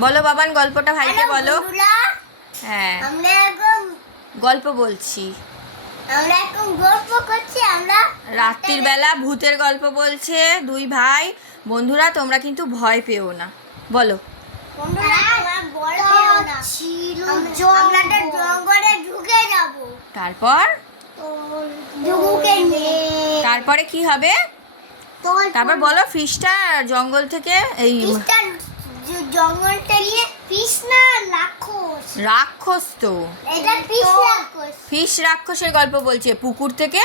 বলো বাবান গল্পটা ভাইকে বলো। হ্যাঁ। আমরা এখন গল্প বলছি। আমরা এখন গল্প করছি আমরা রাত্রির বেলা ভূতের গল্প বলছে দুই ভাই। বন্ধুরা তোমরা কিন্তু ভয় পেও না। বলো। বন্ধুরা তোমরা বড় পেও না। ছিল আমরা একটা জঙ্গলে। ঢুকে যাব। তারপর? তারপরে কি হবে? তারপর বলো ফিশটা জঙ্গল থেকে এই জঙ্গলটা নিয়ে কৃষ্ণা রাক্ষস। রাক্ষস তো। এটা রাক্ষস। ফিশ রাক্ষসের গল্প বলছে পুকুর থেকে?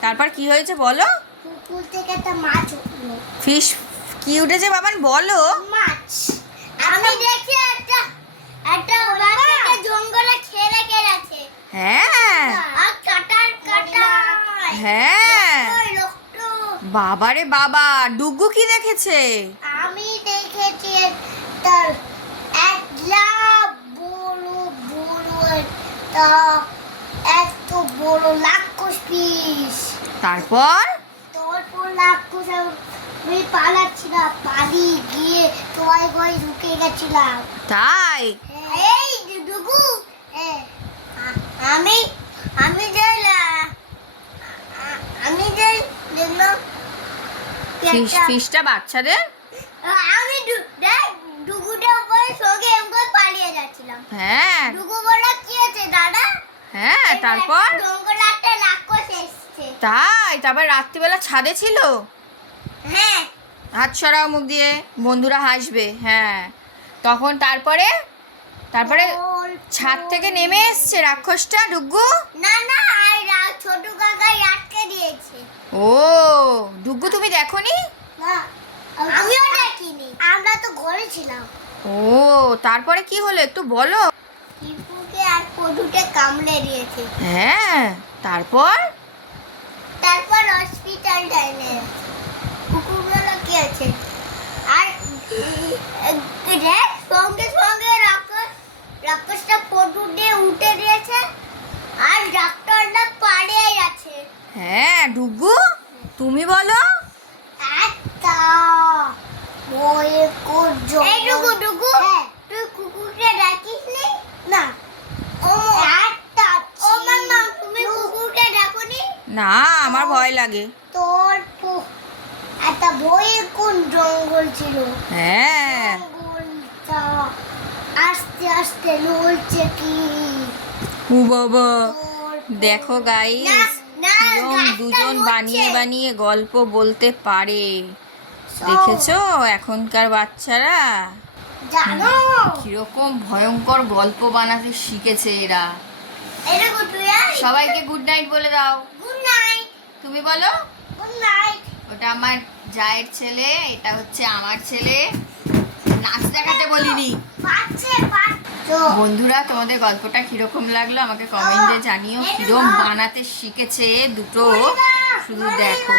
তারপর কি হয়েছে বলো? পুকুর থেকে একটা মাছ উঠল। ফিশ কি উঠেছে বাবান বলো। মাছ। আমি দেখছি একটা একটা জঙ্গলে ছেড়ে গেছে। হ্যাঁ। আর কাটার কাটা হ্যাঁ। বাবারে বাবা ডুগু কি দেখেছে? আমি দেখেছি একটা একটা বড় বড় একটা এত বড় রাক্ষস পিস। তারপর? তারপর রাক্ষস আমি পালাচ্ছিলাম পালিয়ে গিয়ে তোমার ঘরে ঢুকে গেছিলাম। তাই? এই ডুগু আমি আমি যে আমি যে দেখলাম ফিশ ফিশটা বাচ্চাদের? আমি ডুগুটা উপরে সঙ্গে পালিয়ে যাচ্ছিলাম। হ্যাঁ। ডুগু বলল কি আছে দাদা? হ্যাঁ তারপর? জঙ্গলে একটা রাক্ষস এসছে। তাই? তারপর রাত্রিবেলা ছাদে ছিল? হ্যাঁ। হাত সরাও মুখ দিয়ে বন্ধুরা হাসবে হ্যাঁ। তখন তারপরে? তারপরে ছাদ থেকে নেমে এসছে রাক্ষসটা ডুগ্গু না না আর ছোট কাকাই আটকে দিয়েছে। ও তুমি দেখোনি? আমিও দেখিনি। আমরা তো ঘরে ছিলাম। ও তারপরে কি হলো একটু বলো। টিপুকে আর পটুকে কামড়ে দিয়েছে। হ্যাঁ তারপর? তারপর কুকুরগুলো কি আছে? আর সঙ্গে সঙ্গে রাক্ষস রাক্ষসটা পটু দিয়ে উঠে দিয়েছে। আর ডাক্তারটা পাড়ে আছে হ্যাঁ ডুগ্গু তুমি বলো একটা বয়ে করছ এই ডুগু ডুগু তুই কুকুরকে ডাকিস নি না ও একটা ও মাম্মা তুমি কুকুরকে ডাকোনি না আমার ভয় লাগে। তোর একটা বয়ে কোন জঙ্গল ছিল? হ্যাঁ। আস্তে আস্তে নড়ছে কি? ও বাবা দেখো গাইস কিরম দুজন বানিয়ে বানিয়ে গল্প বলতে পারে। দেখেছ? এখনকার বাচ্চারা। জানো? কীরকম ভয়ঙ্কর গল্প বানাতে শিখেছে এরা। সবাইকে গুড নাইট বলে দাও। তুমি বলো? ওটা আমার জায়ের ছেলে এটা হচ্ছে আমার ছেলে। নাচ দেখাতে বলিনি। বন্ধুরা তোমাদের গল্পটা কীরকম লাগল আমাকে কমেন্টে জানিও। কিরম বানাতে শিখেছে দুটো। শুধু দেখো।